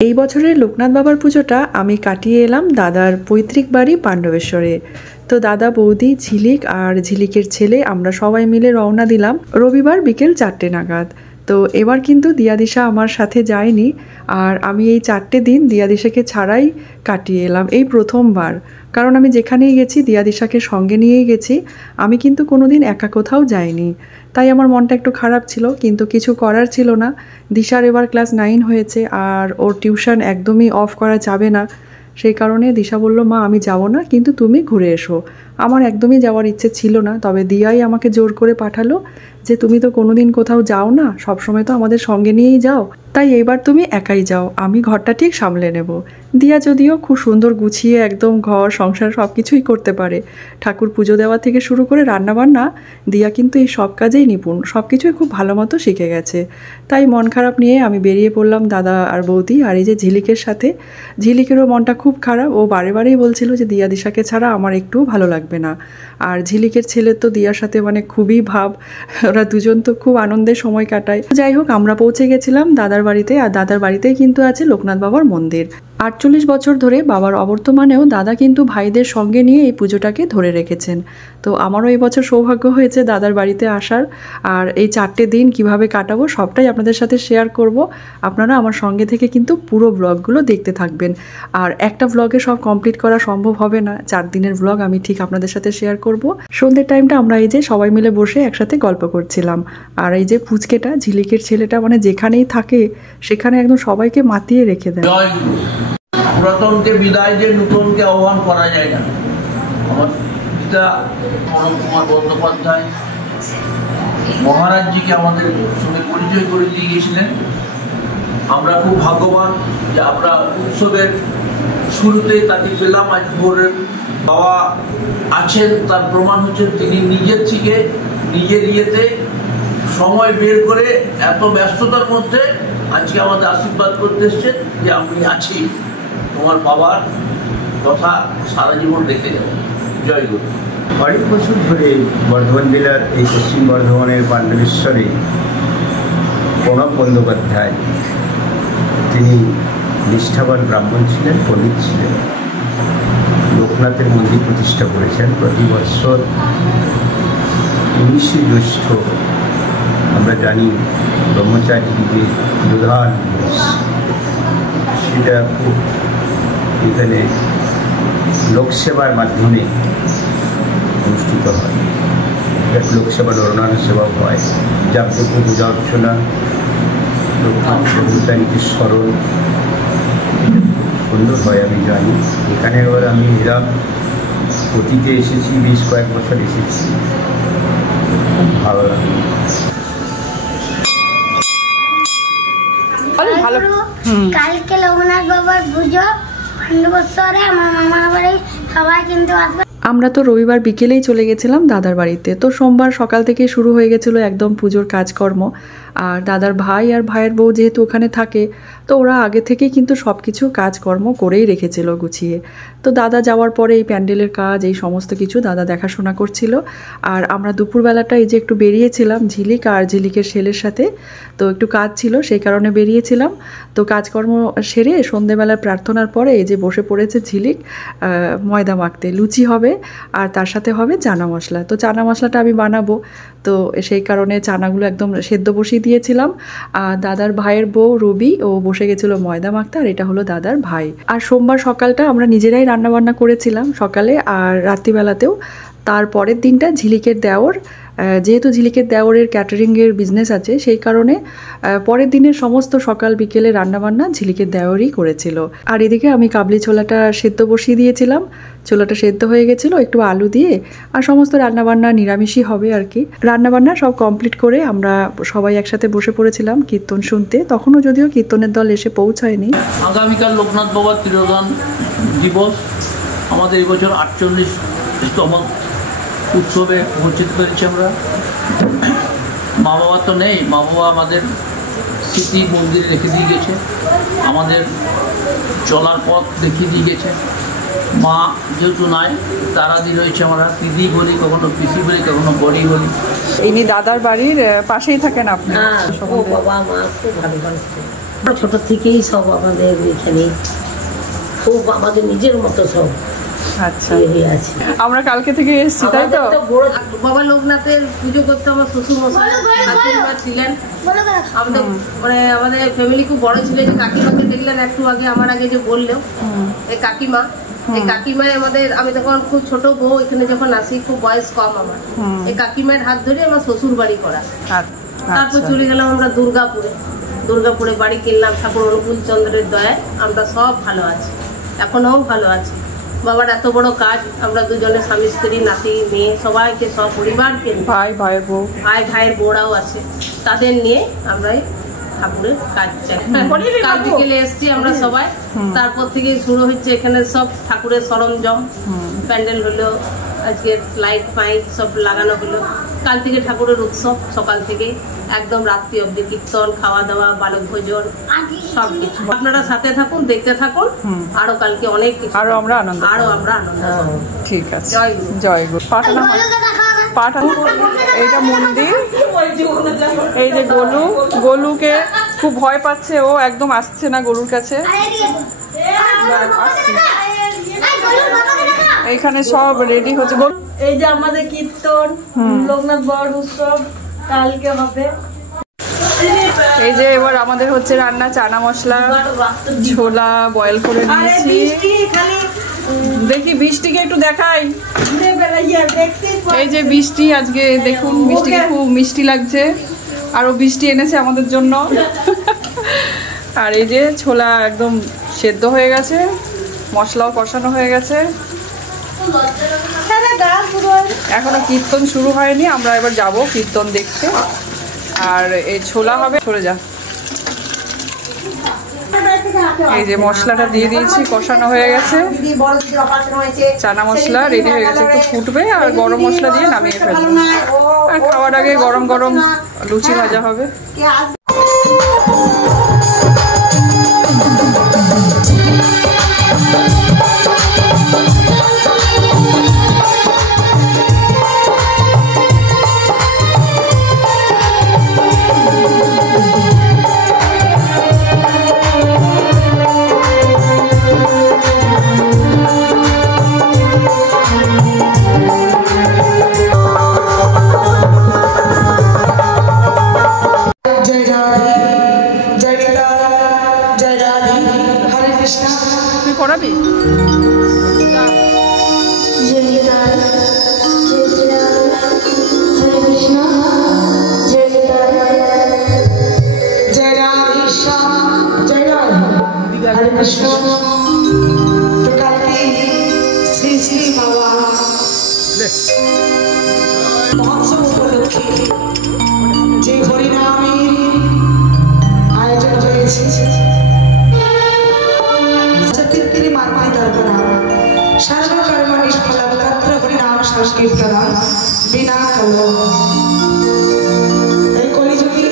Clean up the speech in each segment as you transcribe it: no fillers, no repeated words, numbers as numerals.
এই বছরের লোকনাথ বাবার পুজোটা আমি কাটিয়ে এলাম দাদার পৈতৃক বাড়ি পাণ্ডবেশ্বরে। তো দাদা, বৌদি, ঝিলিক আর ঝিলিকের ছেলে আমরা সবাই মিলে রওনা দিলাম রবিবার বিকেল 4টে নাগাদ। তো এবার কিন্তু দিয়াদিশা আমার সাথে যায়নি, আর আমি এই 4টে দিন দিয়াদিশাকে ছাড়াই কাটিয়ে এলাম এই প্রথমবার। কারণ আমি যেখানেই গেছি দিয়াদিশাকে সঙ্গে নিয়েই গেছি, আমি কিন্তু কোনোদিন একা কোথাও যাইনি। তাই আমার মনটা একটু খারাপ ছিল, কিন্তু কিছু করার ছিল না। দিশার এবার ক্লাস 9 হয়েছে, আর ওর টিউশন একদমই অফ করা যাবে না। সেই কারণে দিশা বলল, মা আমি যাব না, কিন্তু তুমি ঘুরে এসো। আমার একদমই যাওয়ার ইচ্ছে ছিল না, তবে দিয়াই আমাকে জোর করে পাঠালো যে তুমি তো কোনোদিন কোথাও যাও না, সবসময় তো আমাদের সঙ্গে নিয়েই যাও, তাই এইবার তুমি একাই যাও, আমি ঘরটা ঠিক সামলে নেব। দিয়া যদিও খুব সুন্দর গুছিয়ে একদম ঘর সংসার সব কিছুই করতে পারে, ঠাকুর পুজো দেওয়া থেকে শুরু করে রান্নাবান্না, দিয়া কিন্তু এই সব কাজেই নিপুণ, সব কিছুই খুব ভালো মতো শিখে গেছে। তাই মন খারাপ নিয়ে আমি বেরিয়ে পড়লাম দাদা আর বৌদি আর এই যে ঝিলিকের সাথে। ঝিলিকেরও মনটা খুব খারাপ, ও বারে বারেই বলছিল যে দিয়া দিশাকে ছাড়া আমার একটুও ভালো লাগবে না। আর ঝিলিকের ছেলে তো দিয়ার সাথে মানে খুবই ভাব, ওরা দুজন তো খুব আনন্দের সময় কাটায়। যাই হোক, আমরা পৌঁছে গেছিলাম দাদার বাড়িতে, আর দাদার বাড়িতেই কিন্তু আছে লোকনাথ বাবার মন্দির। 48 বছর ধরে বাবার অবর্তমানেও দাদা কিন্তু ভাইদের সঙ্গে নিয়ে এই পুজোটাকে ধরে রেখেছেন। তো আমারও এই বছর সৌভাগ্য হয়েছে দাদার বাড়িতে আসার, আর এই 4টে দিন কিভাবে কাটাবো সবটাই আপনাদের সাথে শেয়ার করব। আপনারা আমার সঙ্গে থেকে কিন্তু পুরো ব্লগগুলো দেখতে থাকবেন। আর একটা ব্লগে সব কমপ্লিট করা সম্ভব হবে না, 4 দিনের ব্লগ আমি ঠিক আপনাদের সাথে শেয়ার করব। সন্ধ্যের টাইমটা আমরা এই যে সবাই মিলে বসে একসাথে গল্প করছিলাম, আর এই যে পুচকেটা ঝিলিকের ছেলেটা মানে যেখানেই থাকে সেখানে একদম সবাইকে মাতিয়ে রেখে দেয়। পুরাতনকে বিদায় দিয়ে নতুনকে আহ্বান করা যায় না। আমার পিতা পরম কুমার বন্দ্যোপাধ্যায় মহারাজজিকে আমাদের সঙ্গে পরিচয় করে দিয়ে গিয়েছিলেন। আমরা খুব ভাগ্যবান যে আমরা উৎসবের শুরুতে তাকে পেলাম। আজ ভোরের বাবা আছেন, তার প্রমাণ হচ্ছে তিনি নিজের থেকে নিজের ইয়েতে সময় বের করে এত ব্যস্ততার মধ্যে আজকে আমাদের আশীর্বাদ করতে এসছেন যে আমি আছি, তোমার বাবার কথা সারা জীবন রেখে যাবে। জয় গুরু। অনেক বছর ধরে বর্ধমান জেলার এই পশ্চিম বর্ধমানের পাণ্ডবেশ্বরে প্রণব বন্দ্যোপাধ্যায়, তিনি নিষ্ঠাবান ব্রাহ্মণ ছিলেন, পণ্ডিত ছিলেন, লোকনাথের মন্দির প্রতিষ্ঠা করেছেন। প্রতি বছর 19শে জ্যৈষ্ঠ আমরা জানি ব্রহ্মচারী যে প্রধান সেটা খুব এখানে লোকসেবার মাধ্যমে অনুষ্ঠিত হয়। লোকসেবার অরণ্য সেবাও হয়, যাবতীয় পূজা অর্চনা, লোকনাথের স্মরণ সুন্দর হয় আমি জানি। এখানে এবার আমি এরা অতীতে এসেছি, বেশ কয়েক বছর এসেছি, খুব ভালো লাগে। কালকে লোকনাথ বাবার পুজো পাণ্ডবেশ্বরে, আমার মামা বাড়ি সবাই কিন্তু আসবে। আমরা তো রবিবার বিকেলেই চলে গেছিলাম দাদার বাড়িতে। তো সোমবার সকাল থেকে শুরু হয়ে গেছিলো একদম পুজোর কাজকর্ম। আর দাদার ভাই আর ভাইয়ের বউ যেহেতু ওখানে থাকে, তো ওরা আগে থেকেই কিন্তু সব কিছু কাজকর্ম করেই রেখেছিল গুছিয়ে। তো দাদা যাওয়ার পরে এই প্যান্ডেলের কাজ, এই সমস্ত কিছু দাদা দেখাশোনা করছিল। আর আমরা দুপুরবেলাটা এই যে একটু বেরিয়েছিলাম ঝিলিক আর ঝিলিকের ছেলের সাথে, তো একটু কাজ ছিল সেই কারণে বেরিয়েছিলাম। তো কাজকর্ম সেরে সন্ধেবেলার প্রার্থনার পরে এই যে বসে পড়েছে ঝিলিক ময়দা মাখতে। লুচি হবে আর তার সাথে হবে চানা মশলা। তো চানা মশলাটা আমি বানাবো, তো সেই কারণে চানাগুলো একদম সেদ্ধ বসিয়ে দিয়েছিলাম। আর দাদার ভাইয়ের বউ রবি ও বসে গেছিলো ময়দা মাখতে, আর এটা হলো দাদার ভাই। আর সোমবার সকালটা আমরা নিজেরাই রান্নাবান্না করেছিলাম সকালে আর রাত্রিবেলাতেও। তার পরের দিনটা ঝিলিকের দেওর, যেহেতু ঝিলিকের দেওরের ক্যাটারিংয়ের বিজনেস আছে সেই কারণে পরের দিনের সমস্ত সকাল বিকেলে রান্নাবান্না ঝিলিকের দেওরই করেছিল। আর এদিকে আমি কাবলি ছোলাটা সেদ্ধ বসিয়ে দিয়েছিলাম, ছোলাটা সেদ্ধ হয়ে গেছিলো একটু আলু দিয়ে। আর সমস্ত রান্নাবান্না নিরামিষই হবে আর কি। রান্নাবান্না সব কমপ্লিট করে আমরা সবাই একসাথে বসে পড়েছিলাম কীর্তন শুনতে। তখনও যদিও কীর্তনের দল এসে পৌঁছায়নি। আগামীকাল লোকনাথ বাবার তিরোধান দিবস, আমাদের এবছর 48তম উৎসবে পৌঁছতে পেরেছি আমরা। মা বাবা তো নেই, মা বাবা আমাদের স্মৃতি মন্দিরে রেখে দিয়ে গেছে, আমাদের চলার পথ দেখিয়ে দিয়ে গেছে। মা যেহেতু নাই, তারাদি রয়েছে, আমরা দিদি বলি, কখনো পিসি বলি, কখনো বড়ি বলি। ইনি দাদার বাড়ির পাশেই থাকেন আপনি? হ্যাঁ, ও বাবা মা খুব ভালো মানুষ। ছোট থেকেই সব আমাদের এখানে খুব আমাদের নিজের মতো সব আচ্ছা হয়ে আছে। আমরা কালকে থেকে এসেছি, তাই তো? বাবা লোকনাথের পুজো করতে আমার শ্বশুর মশাই কাকিমা ছিলেন। আমাদের মানে আমাদের ফ্যামিলি খুব বড় ছিল। যে কাকিমাকে দেখলেন একটু আগে, আমার আগে যে বললেও, এই কাকিমা, এই কাকিমায় আমাদের, আমি তখন খুব ছোট বউ, এখানে যখন আসি খুব বয়স কম আমার, এই কাকিমার হাত ধরে আমার শ্বশুর বাড়ি করা। তারপর চলে গেলাম আমরা দুর্গাপুরে বাড়ি কিনলাম। ঠাকুর অনুকূল চন্দ্রের দয়ায় আমরা সব ভালো আছি, এখনো ভালো আছি। বাবার এত বড় কাজ, আমরা দুজনে স্বামী স্ত্রী, নাতি মেয়ে, সবাইকে, সব পরিবারকে, ভাইয়ের বউরাও আছে, তাদের নিয়ে আমরা ঠাকুরের কাজ চাই। কাল বিকেলে এসছি আমরা সবাই। তারপর থেকে শুরু হচ্ছে এখানে সব ঠাকুরের সরঞ্জাম, প্যান্ডেল হলো, আজকে লাইট ফাইট সব লাগানো হলো। কাল থেকে ঠাকুরের উৎসব, সকাল থেকে একদম রাত্রি অবধি কীর্তন, খাওয়া দাওয়া, বালক ভোজন, সবকিছু। আপনারা সাথে থাকুন, দেখতে থাকুন। আরো কালকে অনেক কিছু, আরো আমরা আনন্দ পাবো। ঠিক আছে, জয় গুরু। পাঠানো এইটা মন্দির। এই যে গোলুকে খুব ভয় পাচ্ছে, ও একদম আসছে না গরুর কাছে। এইখানে সব রেডি হচ্ছে। এই যে আমাদের কীর্তন, লোকনাথ বাবার উৎসব কালকে হবে। এই যে এবার আমাদের হচ্ছে রান্না, চানা মশলা, ছোলা বয়েল করে নিয়েছি। দেখি বৃষ্টিকে একটু দেখাই। এই যে বৃষ্টি, আজকে দেখুন বৃষ্টিকে খুব মিষ্টি লাগছে। আরো বৃষ্টি এনেছে আমাদের জন্য। আর এই যে ছোলা একদম সেদ্ধ হয়ে গেছে, মশলাও কষানো হয়ে গেছে। এখনো কীর্তন শুরু হয়নি, আমরা এবার যাব কীর্তন দেখতে। আর এই ছোলা হবে, সরে যা। এই যে মশলাটা দিয়ে দিয়েছি, কষানো হয়ে গেছে, চানা মশলা রেডি হয়ে গেছে, একটু ফুটবে আর গরম মশলা দিয়ে নামিয়ে ফেলবো। আর খাওয়ার আগে গরম গরম লুচি ভাজা হবে। পড়াবি? हरे कृष्ण। तो कल की श्री श्री बाबा महोत्सव उपलक्षे যে হরিনামের আয়োজন হয়েছে, সত্যিকারের মানবিক দর্পণা সর্বকর্ম নিষ্ফলম তত্র হরিনাম সংকীর্তনম বিনা কলো। এই কলিযুগে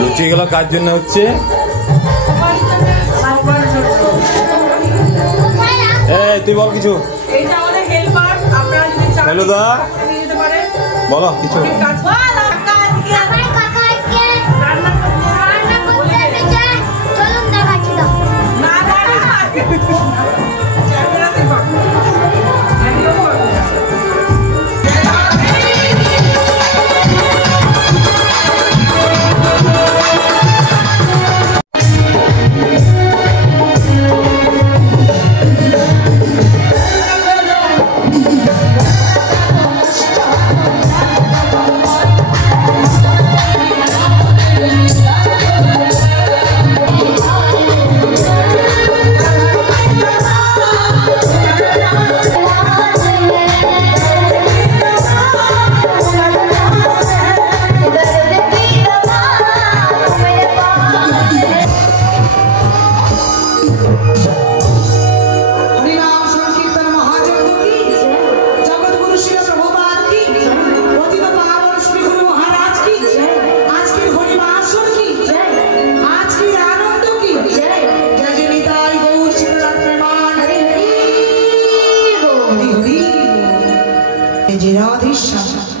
লুচিগুলো কার জন্য হচ্ছে? তুই বল কিছু। ফেলুদা বলো কিছু। যে রাধেশ্যাম।